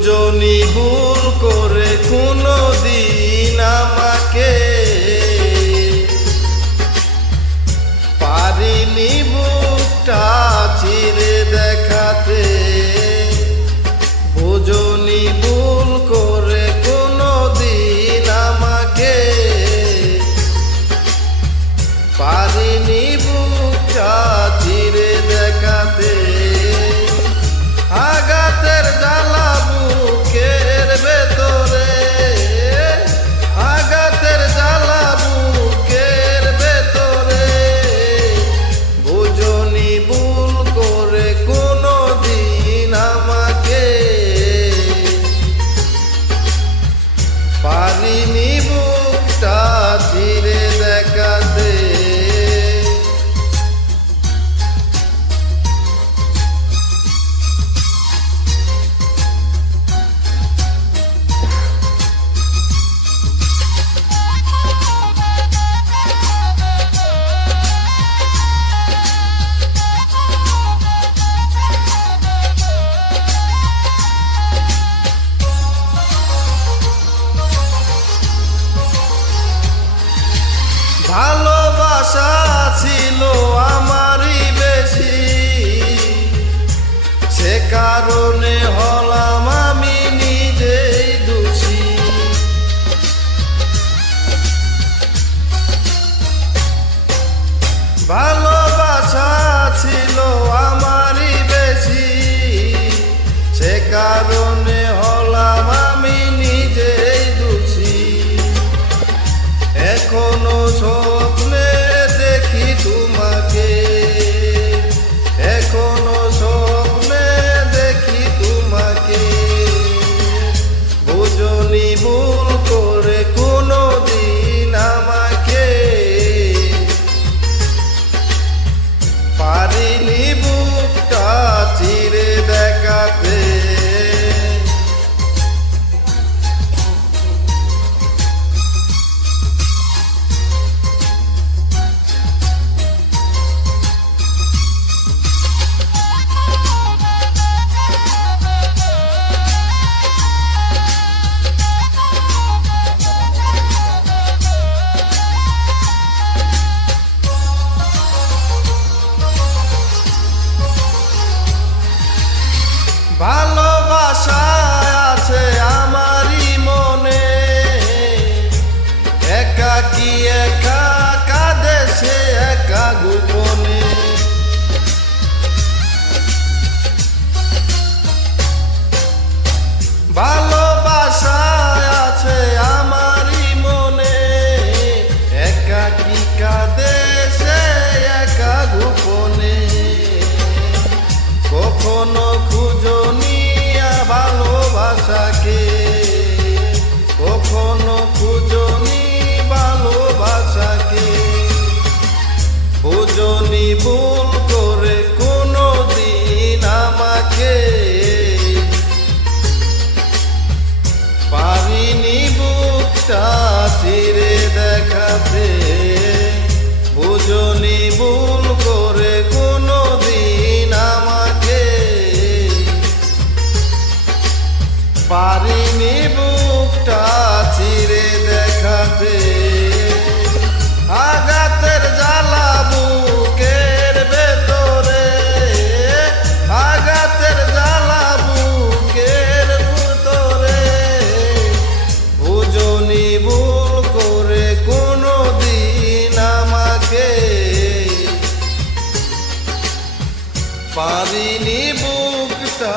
দুজনই ভুল করে কোনো দিন আমাকে পারিনি বুকটা চিরে দেখাতে। ভালোবাসা ছিল আমারই বেশি। সে কারণে হলাম আমি নিজেই দোষী। ভালোবাসা ছিল আমারই বেশি। সে কারণে ভালোবাসা আছে মনে। একা কি একা ভালোবাসা আমাকে পারিনি বুকটা চিরে দেখাতে। বুঝনি ভুল করে কোনো দিন আমাকে। পারিনি বুকটা চিরে দেখাতে। আঘাতের জ্বালা বুকের যিনি মুক্তা